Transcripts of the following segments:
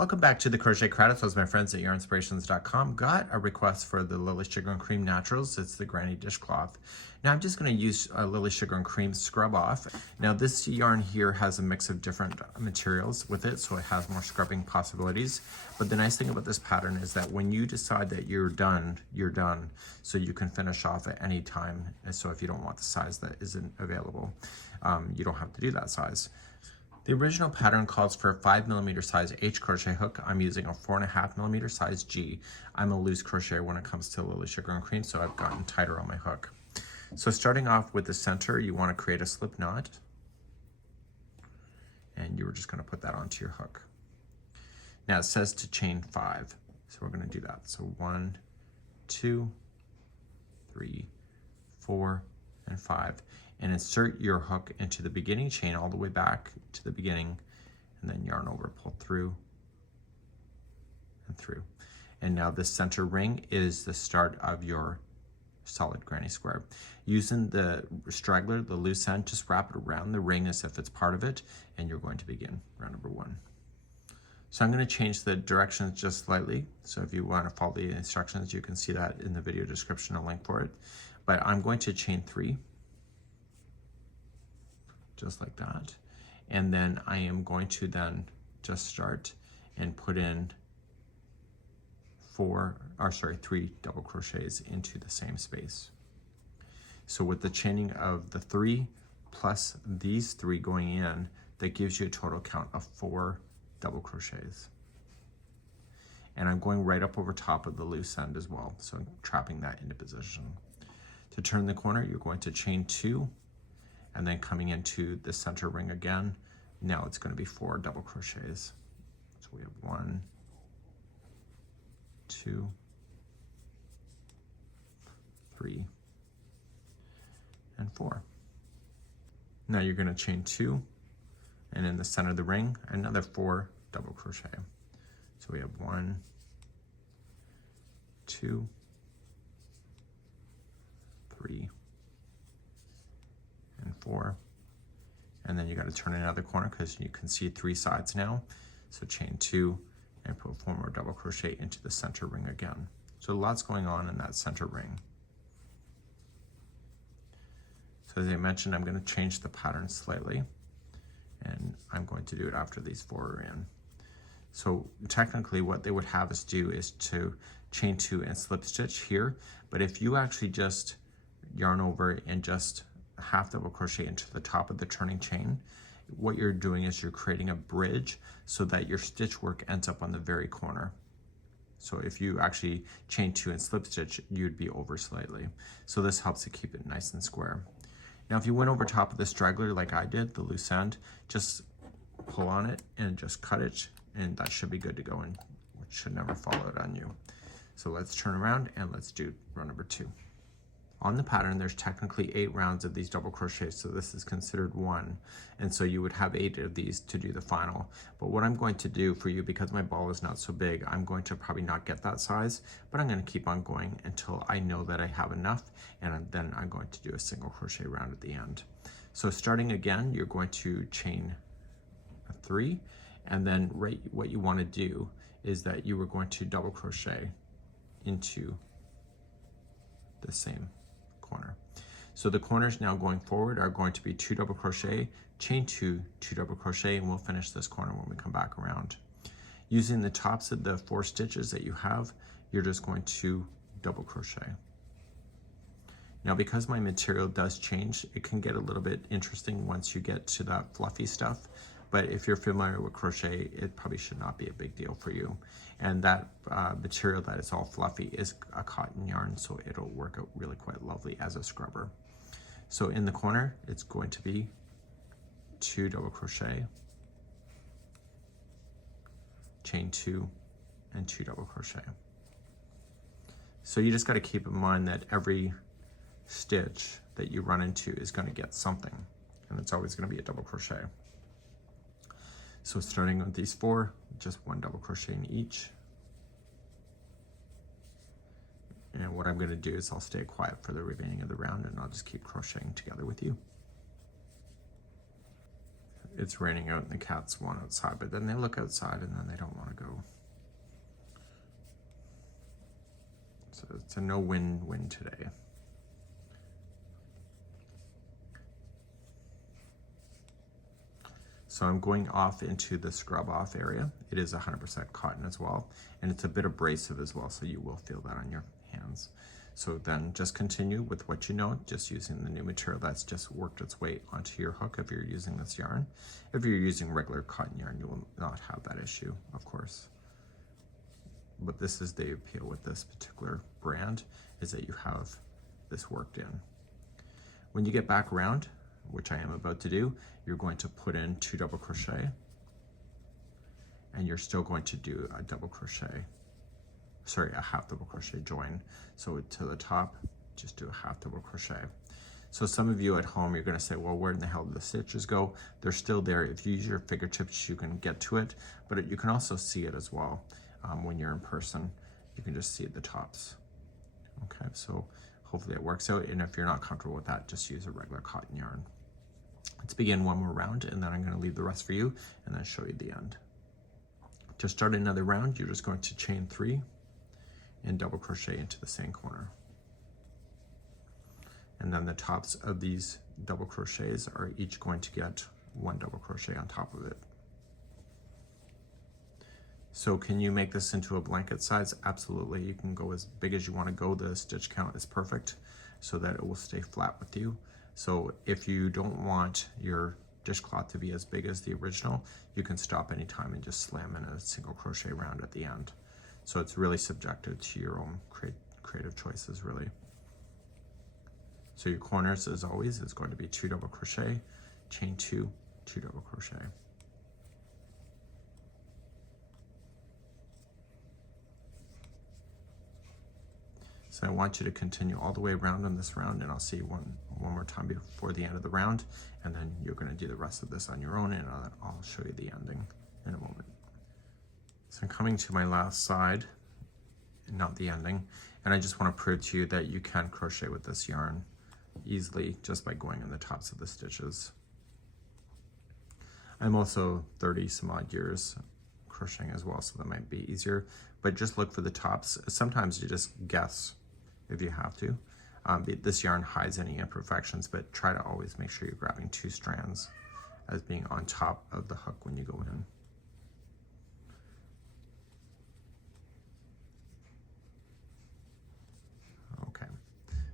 Welcome back to the Crochet Credits with my friends at YarnSpirations.com. Got a request for the Lily Sugar and Cream Naturals. It's the Granny Dishcloth. Now I'm just going to use Lily Sugar and Cream Scrub Off. Now this yarn here has a mix of different materials with it, so it has more scrubbing possibilities. But the nice thing about this pattern is that when you decide that you're done, you're done. So you can finish off at any time. And so if you don't want the size that isn't available, you don't have to do that size. The original pattern calls for a 5mm size H crochet hook. I'm using a 4.5mm size G. I'm a loose crocheter when it comes to Lily Sugar and Cream, so I've gotten tighter on my hook. So starting off with the center, you want to create a slip knot. And you're just going to put that onto your hook. Now it says to chain 5, so we're going to do that. So 1, 2, 3, 4, and 5. And insert your hook into the beginning chain all the way back to the beginning, and then yarn over, pull through and through. And now the center ring is the start of your solid granny square. Using the straggler, the loose end, just wrap it around the ring as if it's part of it, and you're going to begin round number 1. So I'm going to change the directions just slightly. So if you want to follow the instructions, you can see that in the video description, a link for it. But I'm going to chain 3. Just like that. And then I am going to then just start and put in 3 double crochets into the same space. So with the chaining of the 3 plus these 3 going in, that gives you a total count of 4 double crochets. And I'm going right up over top of the loose end as well, so I'm trapping that into position. To turn the corner, you're going to chain 2, and then coming into the center ring again. Now it's going to be 4 double crochets. So we have 1, 2, 3, and 4. Now you're going to chain 2, and in the center of the ring, another 4 double crochet. So we have 1, 2, 3, and 4, and then you got to turn another corner because you can see 3 sides now. So chain 2 and put 4 more double crochet into the center ring again. So lots going on in that center ring. So as I mentioned, I'm going to change the pattern slightly, and I'm going to do it after these 4 are in. So technically what they would have us do is to chain 2 and slip stitch here, but if you actually just yarn over and just half double crochet into the top of the turning chain, what you're doing is you're creating a bridge so that your stitch work ends up on the very corner. So if you actually chain 2 and slip stitch, you'd be over slightly. So this helps to keep it nice and square. Now if you went over top of the straggler like I did, the loose end, just pull on it and just cut it, and that should be good to go, and it should never fall out on you. So let's turn around and let's do row number 2. On the pattern, there's technically 8 rounds of these double crochets, so this is considered 1. And so you would have 8 of these to do the final. But what I'm going to do for you, because my ball is not so big, I'm going to probably not get that size, but I'm going to keep on going until I know that I have enough, and then I'm going to do a single crochet round at the end. So starting again, you're going to chain 3, and then what you want to do is that you are going to double crochet into the same corner. So the corners now going forward are going to be 2 double crochet, chain 2, 2 double crochet, and we'll finish this corner when we come back around. Using the tops of the 4 stitches that you have, you're just going to double crochet. Now because my material does change, it can get a little bit interesting once you get to that fluffy stuff. But if you're familiar with crochet, it probably should not be a big deal for you. And that material that is all fluffy is a cotton yarn, so it'll work out really quite lovely as a scrubber. So in the corner, it's going to be 2 double crochet, chain 2, and 2 double crochet. So you just got to keep in mind that every stitch that you run into is going to get something, and it's always going to be a double crochet. So starting with these 4, just 1 double crochet in each. And what I'm going to do is I'll stay quiet for the remaining of the round, and I'll just keep crocheting together with you. It's raining out and the cats want outside, but then they look outside and then they don't want to go. it's a no win-win today. So I'm going off into the scrub off area. It is 100% cotton as well, and it's a bit abrasive as well, so you will feel that on your hands. So then just continue with what you know, just using the new material that's just worked its way onto your hook if you're using this yarn. If you're using regular cotton yarn, you will not have that issue, of course. But this is the appeal with this particular brand, is that you have this worked in. When you get back around, which I am about to do, you're going to put in 2 double crochet, and you're still going to do a double crochet, sorry, a half double crochet join. So to the top, just do a half double crochet. So some of you at home, you're going to say, well, where in the hell did the stitches go? They're still there. If you use your fingertips, you can get to it, but you can also see it as well. When you're in person, you can just see the tops. Okay, so hopefully it works out, and if you're not comfortable with that, just use a regular cotton yarn. Let's begin one more round, and then I'm going to leave the rest for you and then show you the end. To start another round, you're just going to chain 3 and double crochet into the same corner. And then the tops of these double crochets are each going to get 1 double crochet on top of it. So can you make this into a blanket size? Absolutely. You can go as big as you want to go. The stitch count is perfect so that it will stay flat with you. So if you don't want your dishcloth to be as big as the original, you can stop anytime and just slam in a single crochet round at the end. So it's really subjective to your own creative choices, really. So your corners, as always, is going to be 2 double crochet, chain 2, 2 double crochet. So I want you to continue all the way around on this round, and I'll see you one more time before the end of the round, and then you're going to do the rest of this on your own, and I'll show you the ending in a moment. So I'm coming to my last side, not the ending, and I just want to prove to you that you can crochet with this yarn easily just by going on the tops of the stitches. I'm also 30 some odd years crocheting as well, so that might be easier, but just look for the tops. Sometimes you just guess if you have to. This yarn hides any imperfections, but try to always make sure you're grabbing 2 strands as being on top of the hook when you go in. Okay,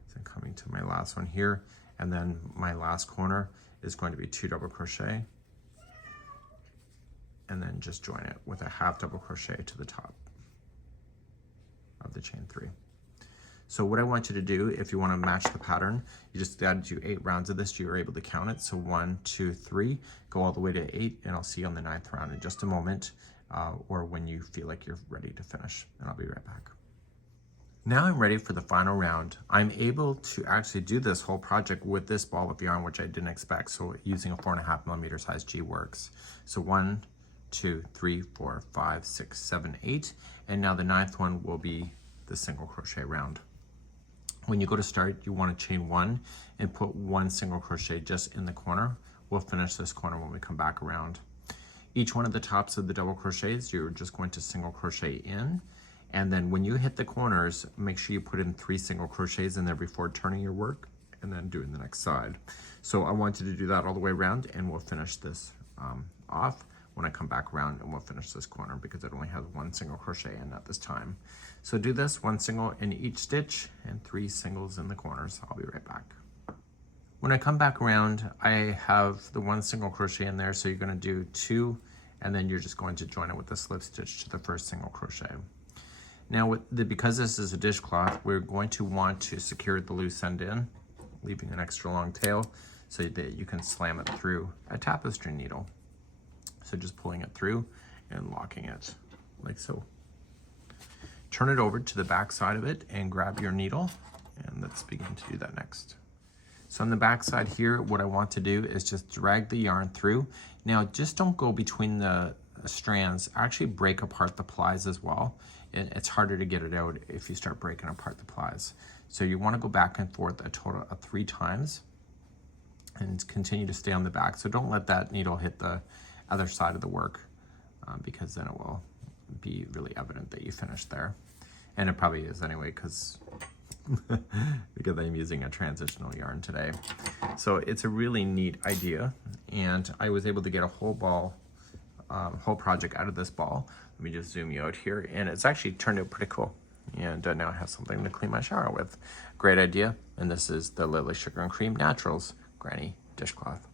so I'm coming to my last one here, and then my last corner is going to be 2 double crochet, and then just join it with a half double crochet to the top of the chain 3. So what I want you to do, if you want to match the pattern, you just got to do 8 rounds of this. You're able to count it. So 1, 2, 3, go all the way to 8, and I'll see you on the 9th round in just a moment, or when you feel like you're ready to finish, and I'll be right back. Now I'm ready for the final round. I'm able to actually do this whole project with this ball of yarn, which I didn't expect. So using a 4.5mm size G works. So 1, 2, 3, 4, 5, 6, 7, 8, and now the 9th one will be the single crochet round. When you go to start, you want to chain 1 and put 1 single crochet just in the corner. We'll finish this corner when we come back around. Each one of the tops of the double crochets, you're just going to single crochet in, and then when you hit the corners, make sure you put in 3 single crochets in there before turning your work and then doing the next side. So I want you to do that all the way around, and we'll finish this off when I come back around, and we'll finish this corner because it only has 1 single crochet in at this time. So do this, 1 single in each stitch and 3 singles in the corners. I'll be right back. When I come back around, I have the 1 single crochet in there, so you're going to do 2, and then you're just going to join it with a slip stitch to the first single crochet. Now, because this is a dishcloth, we're going to want to secure the loose end in, leaving an extra long tail so that you can slam it through a tapestry needle. So just pulling it through and locking it like so. Turn it over to the back side of it and grab your needle, and let's begin to do that next. So on the back side here, what I want to do is just drag the yarn through. Now just don't go between the strands, actually break apart the plies as well. It's harder to get it out if you start breaking apart the plies. So you want to go back and forth a total of 3 times and continue to stay on the back. So don't let that needle hit the other side of the work because then it will be really evident that you finished there. And it probably is anyway, because I'm using a transitional yarn today. So it's a really neat idea, and I was able to get a whole project out of this ball. Let me just zoom you out here, and it's actually turned out pretty cool. And now I have something to clean my shower with. Great idea. And this is the Lily Sugar and Cream Naturals Granny dishcloth.